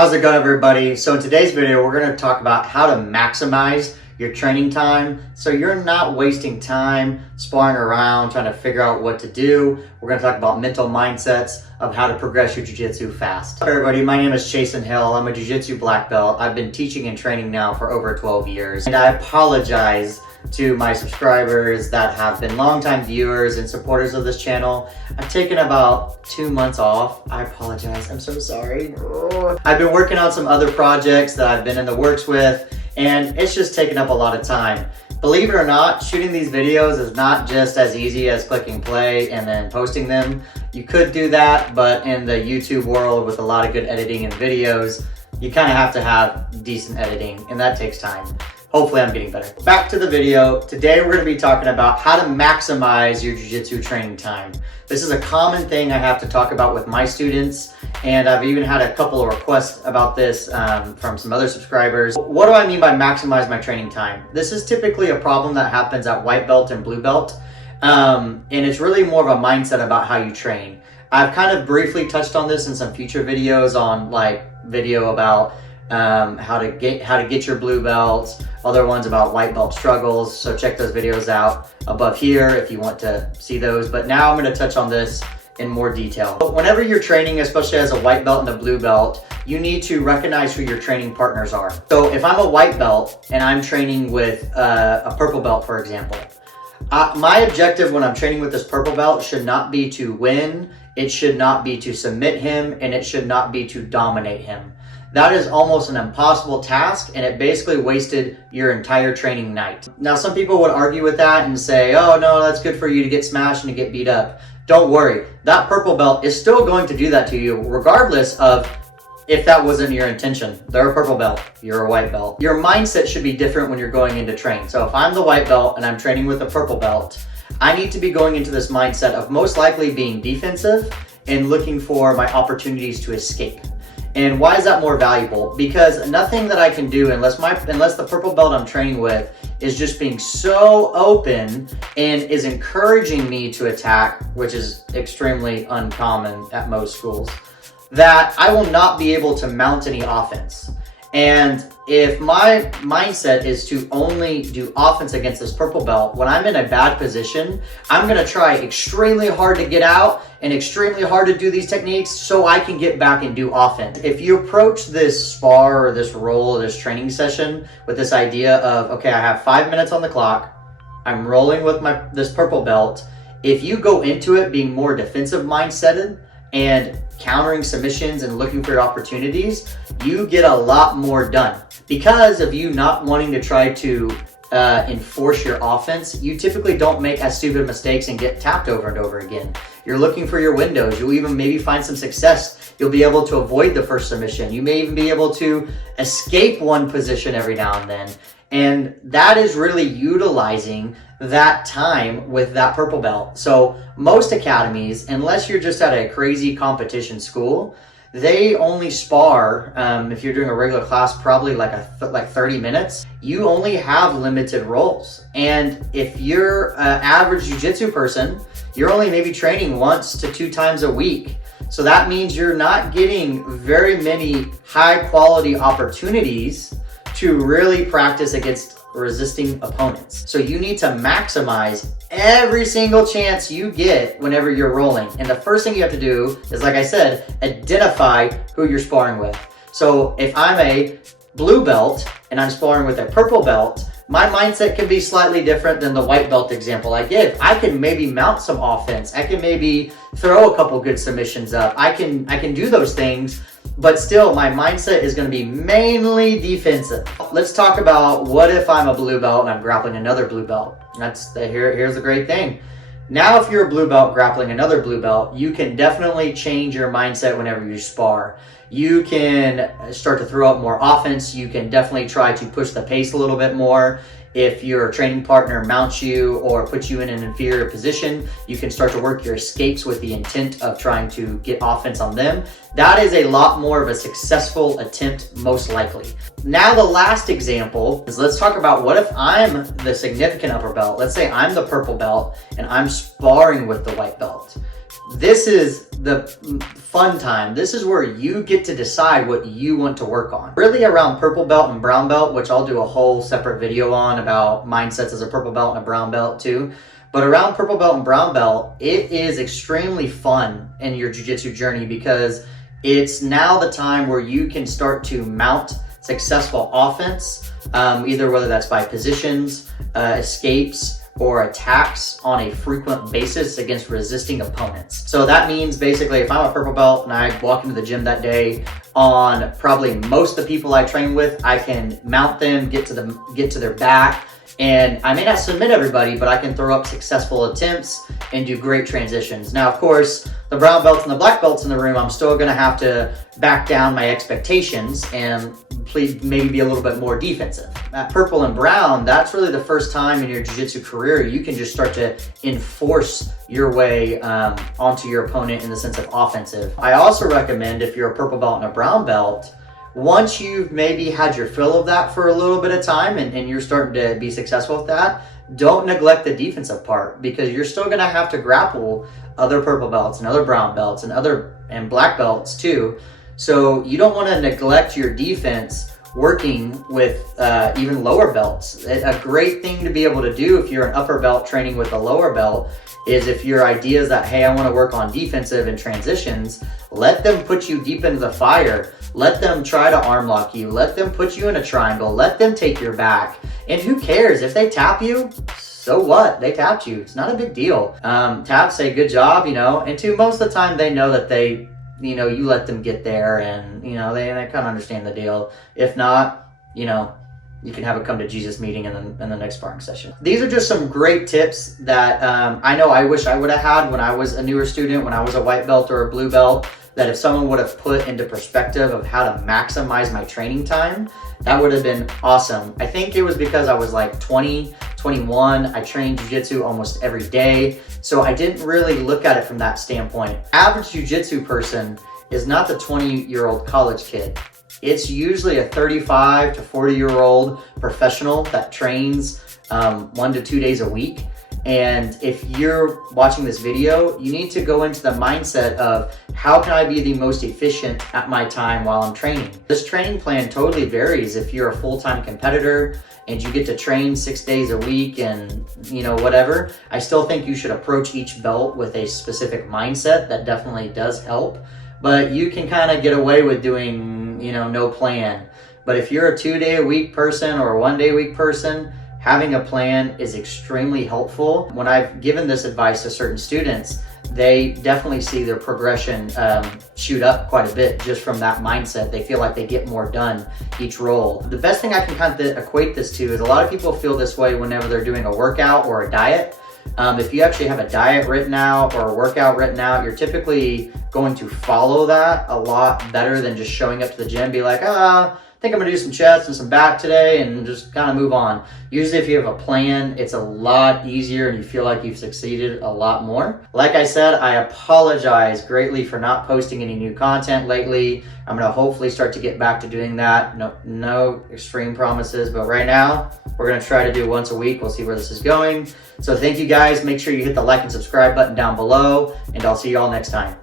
How's it going, everybody? So in today's video, we're going to talk about how to maximize your training time so you're not wasting time sparring around trying to figure out what to do. We're going to talk about mental mindsets of how to progress your jiu-jitsu fast. Hi everybody, my name is Chasen. I'm a jiu-jitsu black belt. I've been teaching and training now for over 12 years. And I apologize to my subscribers that have been longtime viewers and supporters of this channel. I've taken about 2 months off. I apologize, I'm so sorry. I've been working on some other projects that I've been in the works with, and it's just taken up a lot of time. Believe it or not, shooting these videos is not just as easy as clicking play and then posting them. You could do that, but in the YouTube world with a lot of good editing and videos, you kind of have to have decent editing, and that takes time. Hopefully I'm getting better. Back to the video. Today we're going to be talking about how to maximize your jiu-jitsu training time. This is a common thing I have to talk about with my students, and I've even had a couple of requests about this from some other subscribers. What do I mean by maximize my training time? This is typically a problem that happens at white belt and blue belt, and it's really more of a mindset about how you train. I've kind of briefly touched on this in some future videos on video about how to get your blue belts, other ones about white belt struggles, so check those videos out above here if you want to see those. But now I'm going to touch on this in more detail. But whenever you're training, especially as a white belt and a blue belt, you need to recognize who your training partners are. So if I'm a white belt and I'm training with a purple belt, for example, my objective when I'm training with this purple belt should not be to win, it should not be to submit him, and it should not be to dominate him. That is almost an impossible task, and it basically wasted your entire training night. Now, some people would argue with that and say, oh no, that's good for you to get smashed and to get beat up. Don't worry, that purple belt is still going to do that to you regardless of if that wasn't your intention. They're a purple belt, you're a white belt. Your mindset should be different when you're going into train. So if I'm the white belt and I'm training with a purple belt, I need to be going into this mindset of most likely being defensive and looking for my opportunities to escape. And why is that more valuable? Because nothing that I can do unless the purple belt I'm training with is just being so open and is encouraging me to attack, which is extremely uncommon at most schools, that I will not be able to mount any offense. And if my mindset is to only do offense against this purple belt, when I'm in a bad position, I'm gonna try extremely hard to get out and extremely hard to do these techniques so I can get back and do offense. If you approach this spar or this roll or this training session with this idea of, okay, I have 5 minutes on the clock, I'm rolling with this purple belt. If you go into it being more defensive mindseted and countering submissions and looking for your opportunities, you get a lot more done. Because of you not wanting to try to enforce your offense, you typically don't make as stupid mistakes and get tapped over and over again. You're looking for your windows. You'll even maybe find some success. You'll be able to avoid the first submission. You may even be able to escape one position every now and then. And that is really utilizing that time with that purple belt. So most academies, unless you're just at a crazy competition school, they only spar, if you're doing a regular class, probably like 30 minutes. You only have limited rolls. And if you're an average jiu-jitsu person, you're only maybe training 1 to 2 times a week. So that means you're not getting very many high quality opportunities to really practice against resisting opponents. So you need to maximize every single chance you get whenever you're rolling. And the first thing you have to do is, like I said, identify who you're sparring with. So if I'm a blue belt and I'm sparring with a purple belt, my mindset can be slightly different than the white belt example I gave. I can maybe mount some offense. I can maybe throw a couple good submissions up. I can do those things, but still my mindset is going to be mainly defensive. Let's talk about what if I'm a blue belt and I'm grappling another blue belt. Here's the great thing. Now, if you're a blue belt grappling another blue belt, you can definitely change your mindset whenever you spar. You can start to throw up more offense. You can definitely try to push the pace a little bit more. If your training partner mounts you or puts you in an inferior position, you can start to work your escapes with the intent of trying to get offense on them. That is a lot more of a successful attempt, most likely. Now, the last example is, let's talk about what if I'm the significant upper belt. Let's say I'm the purple belt and I'm sparring with the white belt. This is the fun time. This is where you get to decide what you want to work on. Really around purple belt and brown belt, which I'll do a whole separate video on about mindsets as a purple belt and a brown belt too. But around purple belt and brown belt, it is extremely fun in your jiu-jitsu journey because it's now the time where you can start to mount successful offense, either whether that's by positions, escapes, or attacks on a frequent basis against resisting opponents. So that means basically if I'm a purple belt and I walk into the gym that day, on probably most of the people I train with, I can mount them, get to their back, and I may not submit everybody, but I can throw up successful attempts and do great transitions. Now, of course, the brown belts and the black belts in the room, I'm still gonna have to back down my expectations and please maybe be a little bit more defensive. At purple and brown, that's really the first time in your jiu-jitsu career you can just start to enforce your way onto your opponent in the sense of offensive. I also recommend if you're a purple belt and a brown belt, once you've maybe had your fill of that for a little bit of time and you're starting to be successful with that, don't neglect the defensive part because you're still gonna have to grapple other purple belts and other brown belts and black belts too. So you don't wanna neglect your defense working with even lower belts. A great thing to be able to do if you're an upper belt training with a lower belt is if your idea is that, hey, I wanna work on defensive and transitions, let them put you deep into the fire. Let them try to arm lock you. Let them put you in a triangle. Let them take your back. And who cares? If they tap you, so what? They tapped you. It's not a big deal. Tap, say good job, and two, most of the time they know that they, you let them get there and, they kind of understand the deal. If not, you can have a come to Jesus meeting in the next sparring session. These are just some great tips that I know I wish I would have had when I was a newer student, when I was a white belt or a blue belt, that if someone would have put into perspective of how to maximize my training time, that would have been awesome. I think it was because I was like 20, 21, I trained jiu-jitsu almost every day, so I didn't really look at it from that standpoint. Average jiu-jitsu person is not the 20-year-old college kid. It's usually a 35 to 40-year-old professional that trains 1 to 2 days a week. And if you're watching this video, you need to go into the mindset of how can I be the most efficient at my time while I'm training? This training plan totally varies if you're a full-time competitor and you get to train 6 days a week and whatever. I still think you should approach each belt with a specific mindset. That definitely does help, but you can kind of get away with doing, no plan. But if you're a 2-day-a-week person or a 1-day-a-week person, having a plan is extremely helpful. When I've given this advice to certain students, they definitely see their progression shoot up quite a bit just from that mindset. They feel like they get more done each roll. The best thing I can kind of equate this to is a lot of people feel this way whenever they're doing a workout or a diet. If you actually have a diet written out or a workout written out, you're typically going to follow that a lot better than just showing up to the gym and be like, I think I'm gonna do some chest and some back today and just kind of move on. Usually if you have a plan, it's a lot easier and you feel like you've succeeded a lot more. Like I said, I apologize greatly for not posting any new content lately. I'm gonna hopefully start to get back to doing that. No extreme promises, but right now, we're gonna try to do once a week. We'll see where this is going. So thank you guys. Make sure you hit the like and subscribe button down below, and I'll see you all next time.